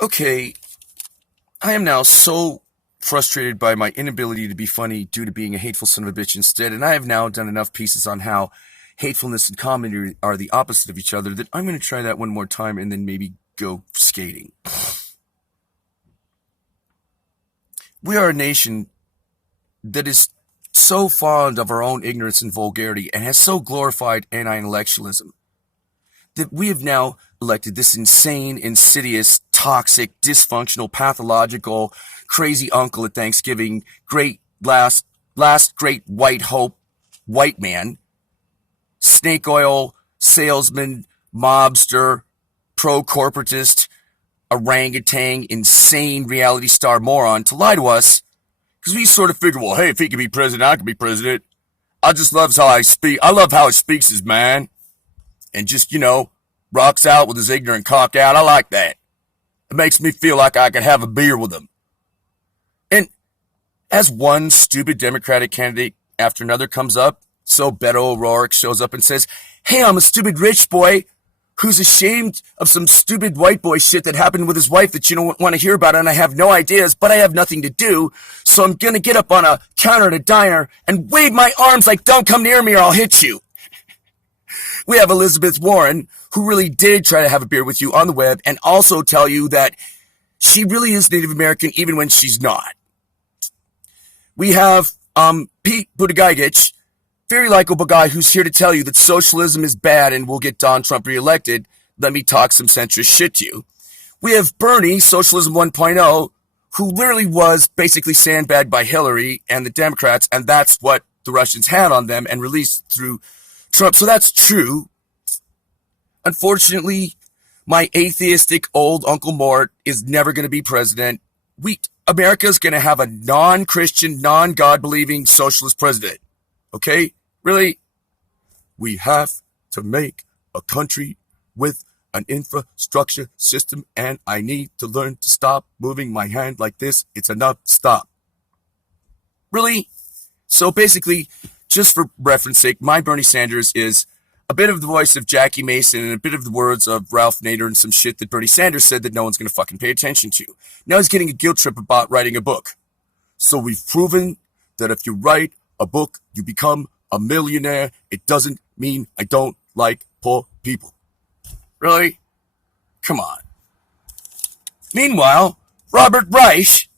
Okay, I am now so frustrated by my inability to be funny due to being a hateful son of a bitch instead, and I have now done enough pieces on how hatefulness and comedy are the opposite of each other that I'm going to try that one more time and then maybe go skating. We are a nation that is so fond of our own ignorance and vulgarity and has so glorified anti-intellectualism that we have now elected this insane, insidious, toxic, dysfunctional, pathological, crazy uncle at Thanksgiving, great last great white hope, white man, snake oil salesman, mobster, pro-corporatist, orangutan, insane reality star moron to lie to us because we sort of figure, well, hey, if he can be president, I can be president. I just love how I speak. I love how he speaks his man. And just, rocks out with his ignorant cock out. I like that. It makes me feel like I could have a beer with him. And as one stupid Democratic candidate after another comes up, so Beto O'Rourke shows up and says, hey, I'm a stupid rich boy who's ashamed of some stupid white boy shit that happened with his wife that you don't want to hear about, and I have no ideas, but I have nothing to do, so I'm going to get up on a counter at a diner and wave my arms like, don't come near me or I'll hit you. We have Elizabeth Warren, who really did try to have a beer with you on the web and also tell you that she really is Native American even when she's not. We have Pete Buttigieg, very likable guy who's here to tell you that socialism is bad and will get Donald Trump reelected. Let me talk some centrist shit to you. We have Bernie, Socialism 1.0, who literally was basically sandbagged by Hillary and the Democrats, and that's what the Russians had on them and released through Trump. So that's true. Unfortunately, my atheistic old Uncle Mort is never going to be president. America's going to have a non-Christian, non-God-believing socialist president. Okay? Really? We have to make a country with an infrastructure system, and I need to learn to stop moving my hand like this. It's enough. Stop. Really? So basically, just for reference sake, my Bernie Sanders is a bit of the voice of Jackie Mason and a bit of the words of Ralph Nader and some shit that Bernie Sanders said that no one's going to fucking pay attention to. Now he's getting a guilt trip about writing a book. So we've proven that if you write a book, you become a millionaire. It doesn't mean I don't like poor people. Really? Come on. Meanwhile, Robert Reich,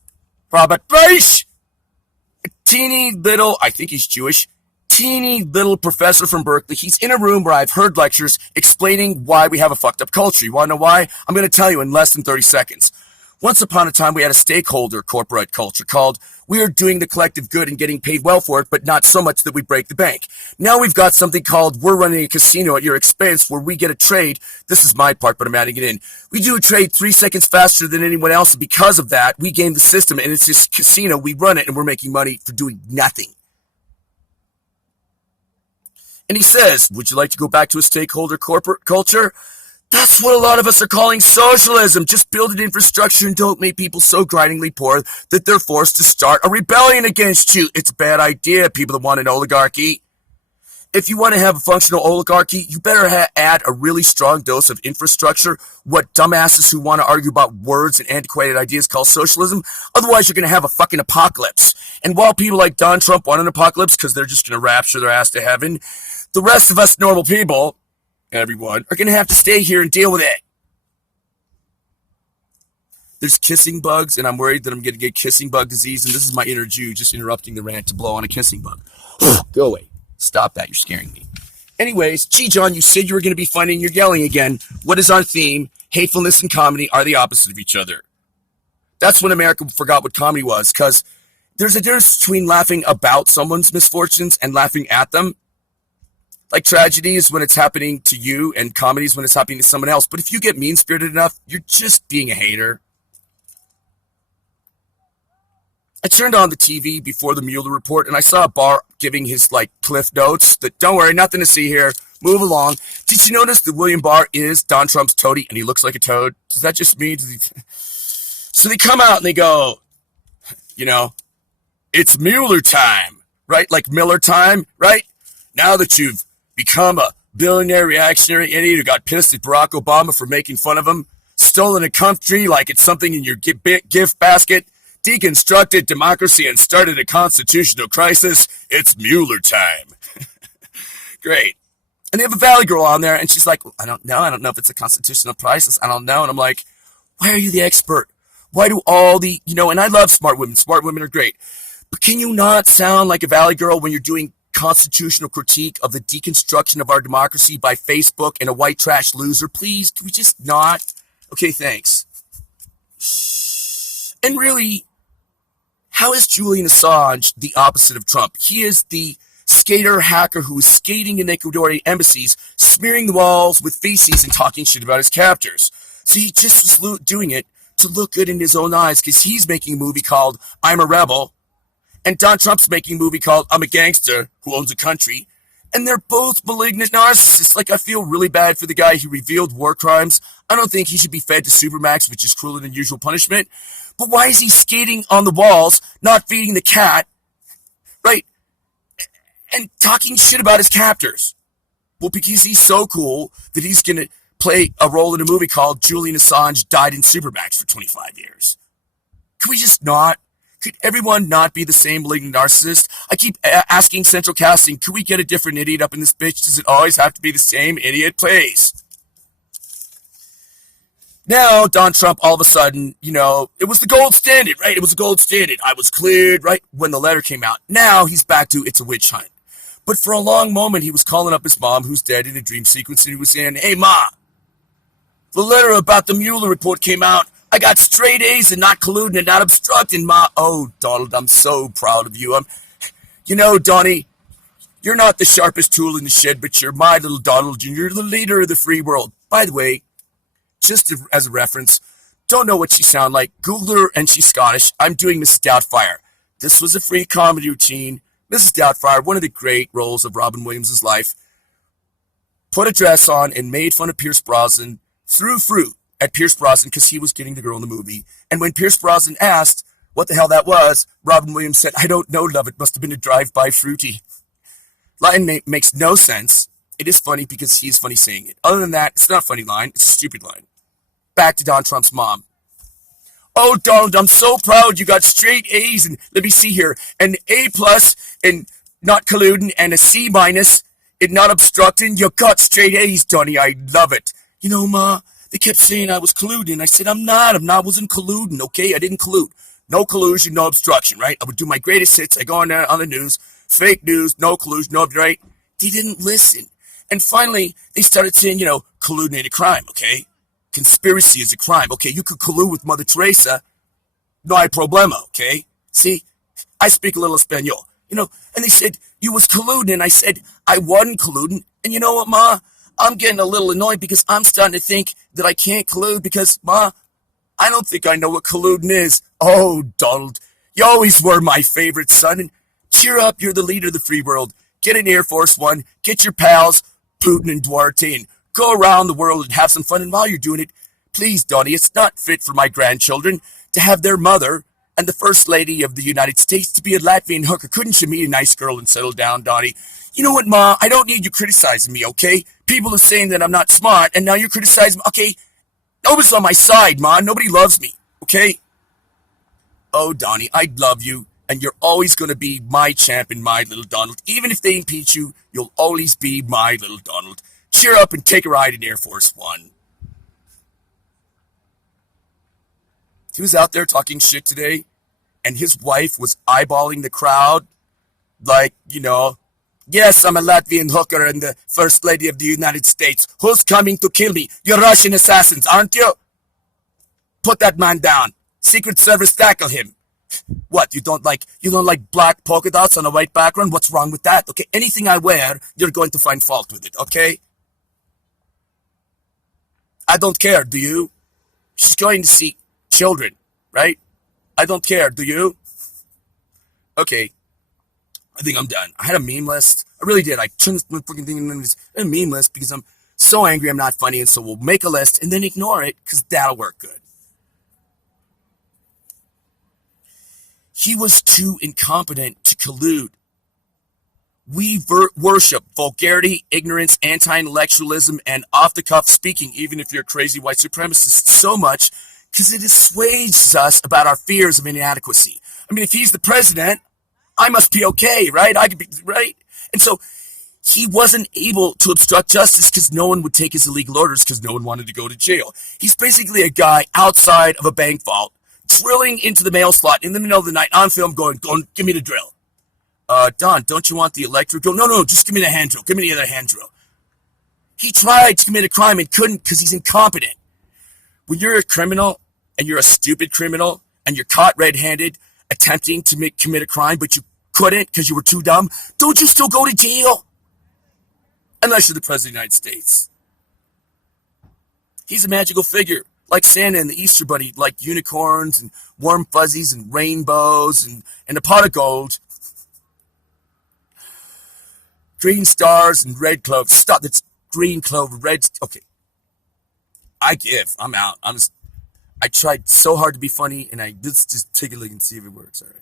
a teeny little, I think he's Jewish, teeny little professor from Berkeley. He's in a room where I've heard lectures explaining why we have a fucked up culture. You want to know why? I'm going to tell you in less than 30 seconds. Once upon a time, we had a stakeholder corporate culture called we are doing the collective good and getting paid well for it, but not so much that we break the bank. Now we've got something called we're running a casino at your expense where we get a trade. This is my part, but I'm adding it in. We do a trade 3 seconds faster than anyone else. And because of that, we game the system, and it's this casino. We run it, and we're making money for doing nothing. And he says, would you like to go back to a stakeholder corporate culture? That's what a lot of us are calling socialism. Just build an infrastructure and don't make people so grindingly poor that they're forced to start a rebellion against you. It's a bad idea, people that want an oligarchy. If you want to have a functional oligarchy, you better add a really strong dose of infrastructure, what dumbasses who want to argue about words and antiquated ideas call socialism. Otherwise, you're going to have a fucking apocalypse. And while people like Don Trump want an apocalypse because they're just going to rapture their ass to heaven, the rest of us normal people, everyone, are going to have to stay here and deal with it. There's kissing bugs, and I'm worried that I'm going to get kissing bug disease, and this is my inner Jew just interrupting the rant to blow on a kissing bug. Go away. Stop that. You're scaring me. Anyways, gee, John, you said you were going to be funny and you're yelling again. What is our theme? Hatefulness and comedy are the opposite of each other. That's when America forgot what comedy was, because there's a difference between laughing about someone's misfortunes and laughing at them. Like tragedy is when it's happening to you, and comedy is when it's happening to someone else. But if you get mean-spirited enough, you're just being a hater. I turned on the TV before the Mueller report, and I saw a bar giving his, cliff notes that, don't worry, nothing to see here. Move along. Did you notice that William Barr is Don Trump's toady, and he looks like a toad? Does that just mean... So they come out and they go, it's Mueller time, right? Like Miller time, right? Now that you've become a billionaire reactionary idiot who got pissed at Barack Obama for making fun of him, stolen a country like it's something in your gift basket, deconstructed democracy and started a constitutional crisis. It's Mueller time. Great. And they have a Valley Girl on there, and she's like, I don't know. I don't know if it's a constitutional crisis. I don't know. And I'm like, why are you the expert? Why do all the, and I love smart women. Smart women are great. But can you not sound like a Valley Girl when you're doing constitutional critique of the deconstruction of our democracy by Facebook and a white trash loser? Please, can we just not? Okay, thanks. And really, how is Julian Assange the opposite of Trump? He is the skater hacker who is skating in Ecuadorian embassies, smearing the walls with feces and talking shit about his captors. So he just was doing it to look good in his own eyes because he's making a movie called I'm a Rebel, and Donald Trump's making a movie called I'm a Gangster Who Owns a Country. And they're both malignant narcissists. Like, I feel really bad for the guy who revealed war crimes. I don't think he should be fed to Supermax, which is crueler than usual punishment. But why is he skating on the walls, not feeding the cat, right? And talking shit about his captors. Well, because he's so cool that he's going to play a role in a movie called Julian Assange Died in Supermax for 25 years. Can we just not? Could everyone not be the same malignant narcissist? I keep asking Central Casting, could we get a different idiot up in this bitch? Does it always have to be the same idiot? Please. Now, Donald Trump, all of a sudden, it was the gold standard, right? It was the gold standard. I was cleared, right, when the letter came out. Now he's back to it's a witch hunt. But for a long moment, he was calling up his mom, who's dead in a dream sequence, and he was saying, hey, Ma, the letter about the Mueller report came out. I got straight A's and not colluding and not obstructing, Ma. Oh, Donald, I'm so proud of you. Donnie, you're not the sharpest tool in the shed, but you're my little Donald, and you're the leader of the free world. By the way, just as a reference, don't know what she sounds like. Google her, and she's Scottish. I'm doing Mrs. Doubtfire. This was a free comedy routine. Mrs. Doubtfire, one of the great roles of Robin Williams' life, put a dress on and made fun of Pierce Brosnan, threw fruit at Pierce Brosnan because he was getting the girl in the movie. And when Pierce Brosnan asked what the hell that was, Robin Williams said, I don't know, love. It must have been a drive-by fruity. Line makes no sense. It is funny because he's funny saying it. Other than that, it's not a funny line. It's a stupid line. Back to Donald Trump's mom. Oh, Donald, I'm so proud you got straight A's and let me see here, an A+ in not colluding and a C- in not obstructing. You got straight A's, Donnie. I love it. Ma, they kept saying I was colluding. I said, I wasn't colluding, okay? I didn't collude. No collusion, no obstruction, right? I would do my greatest hits. I go on there on the news, fake news, no collusion, no, right? They didn't listen. And finally, they started saying, colluding ain't a crime, okay? Conspiracy is a crime. Okay, you could collude with Mother Teresa. No hay problema, okay? See, I speak a little Espanol, and they said, you was colluding. And I said, I wasn't colluding. And you know what, Ma? I'm getting a little annoyed because I'm starting to think that I can't collude because, Ma, I don't think I know what colluding is. Oh, Donald, you always were my favorite son. And cheer up, you're the leader of the free world. Get an Air Force One, get your pals, Putin and Duarte, and go around the world and have some fun. And while you're doing it, please, Donnie, it's not fit for my grandchildren to have their mother and the First Lady of the United States to be a Latvian hooker. Couldn't you meet a nice girl and settle down, Donnie? You know what, Ma? I don't need you criticizing me, okay? People are saying that I'm not smart, and now you're criticizing me. Okay, nobody's on my side, Ma. Nobody loves me, okay? Oh, Donnie, I love you, and you're always going to be my champion, my little Donald. Even if they impeach you, you'll always be my little Donald. Cheer up and take a ride in Air Force One. He was out there talking shit today, and his wife was eyeballing the crowd like, yes, I'm a Latvian hooker and the First Lady of the United States. Who's coming to kill me? You're Russian assassins, aren't you? Put that man down. Secret Service, tackle him. What, you don't like black polka dots on a white background? What's wrong with that? Okay, anything I wear, you're going to find fault with it, okay? I don't care, do you? She's going to see children, right? I don't care, do you? Okay, I think I'm done. I had a meme list. I really did. I turned this freaking thing into a meme list because I'm so angry I'm not funny, and so we'll make a list and then ignore it because that'll work good. He was too incompetent to collude We worship vulgarity, ignorance, anti-intellectualism, and off-the-cuff speaking, even if you're a crazy white supremacist, so much because it assuages us about our fears of inadequacy. I mean, if he's the president, I must be okay, right? I could be, right? And so he wasn't able to obstruct justice because no one would take his illegal orders because no one wanted to go to jail. He's basically a guy outside of a bank vault, drilling into the mail slot in the middle of the night on film going, give me the drill. Don, don't you want the electric drill? No, just give me the hand drill. Give me the other hand drill. He tried to commit a crime and couldn't because he's incompetent. When you're a criminal and you're a stupid criminal and you're caught red-handed attempting to commit a crime, but you couldn't because you were too dumb, don't you still go to jail? Unless you're the president of the United States. He's a magical figure, like Santa and the Easter Bunny, like unicorns and warm fuzzies and rainbows and a pot of gold. Green stars and red clover. Stop. That's green clover, red. Okay. I'm out. I tried so hard to be funny, and just take a look and see if it works. All right.